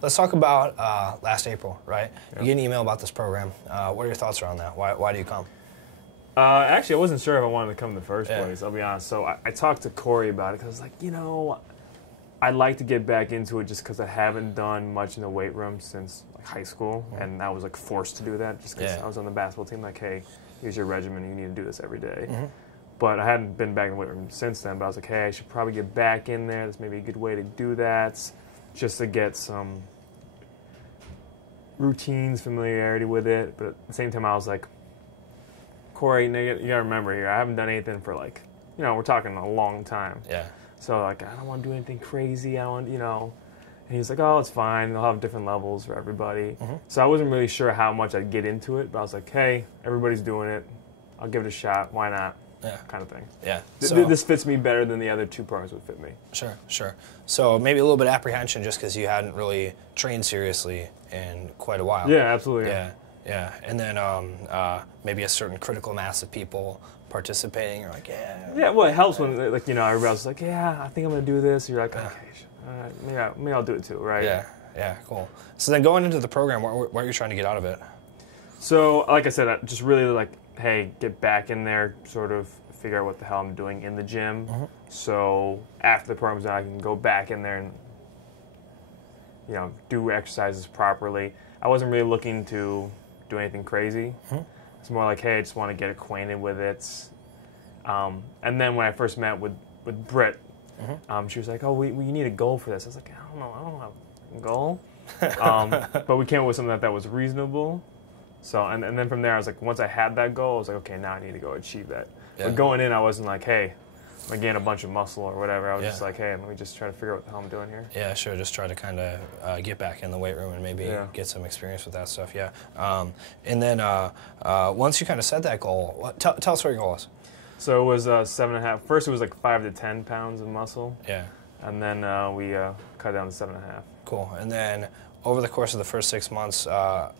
Let's talk about last April, right? Yep. You get an email about this program. What are your thoughts around that? Why do you come? Actually, I wasn't sure if I wanted to come in the first Yeah. place, I'll be honest. So I talked to Corey about it because I was like, I'd like to get back into it just because I haven't done much in the weight room since like high school, and I was like forced to do that just because Yeah. I was on the basketball team. Like, hey, here's your regimen, you need to do this every day. Mm-hmm. But I hadn't been back in the weight room since then. But I was like, hey, I should probably get back in there. That's maybe a good way to do that, just to get some routines, familiarity with it. But at the same time, I was like, Corey, you gotta remember here, I haven't done anything for like, we're talking a long time. Yeah. So like, I don't want to do anything crazy. I don't, And he's like, oh, it's fine. They'll have different levels for everybody. Mm-hmm. So I wasn't really sure how much I'd get into it, but I was like, hey, everybody's doing it. I'll give it a shot. Why not? Yeah. Kind of thing. Yeah. This fits me better than the other two programs would fit me. Sure. So maybe a little bit of apprehension just because you hadn't really trained seriously in quite a while. Yeah, absolutely. Yeah. And then maybe a certain critical mass of people participating. You're like, yeah. Yeah, well, it helps when, everybody else is like, yeah, I think I'm going to do this. You're like, okay, maybe I'll do it too, right? Yeah, cool. So then going into the program, what are you trying to get out of it? So, like I said, I just really like, hey, get back in there, sort of figure out what the hell I'm doing in the gym. Mm-hmm. So after the program's done, I can go back in there and, do exercises properly. I wasn't really looking to do anything crazy. Mm-hmm. It's more like, hey, I just want to get acquainted with it. And then when I first met with Britt, Mm-hmm. she was like, oh, we need a goal for this. I was like, I don't have a goal. But we came up with something that was reasonable. So, and then from there, I was like, once I had that goal, I was like, okay, now I need to go achieve that. Yeah. But going in, I wasn't like, hey, I'm going to gain a bunch of muscle or whatever. I was Yeah. just like, hey, let me just try to figure out what the hell I'm doing here. Yeah, sure. Just try to kind of get back in the weight room and maybe get some experience with that stuff. Yeah. And then once you kind of set that goal, tell us what your goal was. So it was 7.5. First, it was like 5 to 10 pounds of muscle. Yeah. And then we cut down to 7.5. Cool. And then over the course of the first 6 months,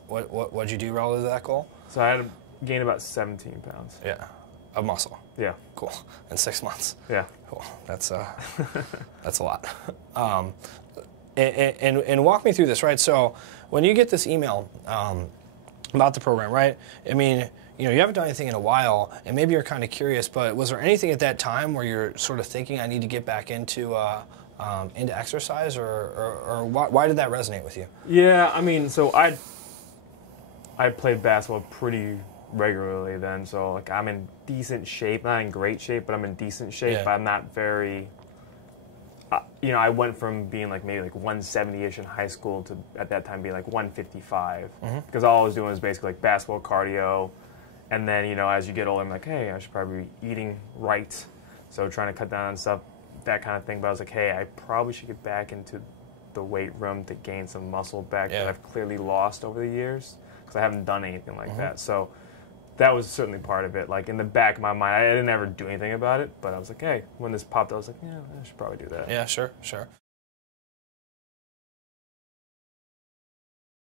what'd you do relative to that goal? So I had to gain about 17 pounds. Yeah. Of muscle. Yeah. Cool. In 6 months. Yeah. Cool. That's a lot. And walk me through this, right? So when you get this email about the program, right? I mean, you haven't done anything in a while, and maybe you're kind of curious, but was there anything at that time where you're sort of thinking, I need to get back into exercise, or why did that resonate with you? Yeah, I mean, so I played basketball pretty regularly then, so like I'm in decent shape, not in great shape, but I'm in decent shape. Yeah. But I'm not very. I went from being like maybe like 170-ish in high school to at that time being like 155 because all I was doing was basically like basketball, cardio, and then as you get older, I'm like, hey, I should probably be eating right, so trying to cut down on stuff, that kind of thing. But I was like, hey, I probably should get back into the weight room to gain some muscle back that I've clearly lost over the years because I haven't done anything like that. So that was certainly part of it. Like in the back of my mind, I didn't ever do anything about it, but I was like, hey, when this popped, I was like, yeah, I should probably do that. Yeah, sure.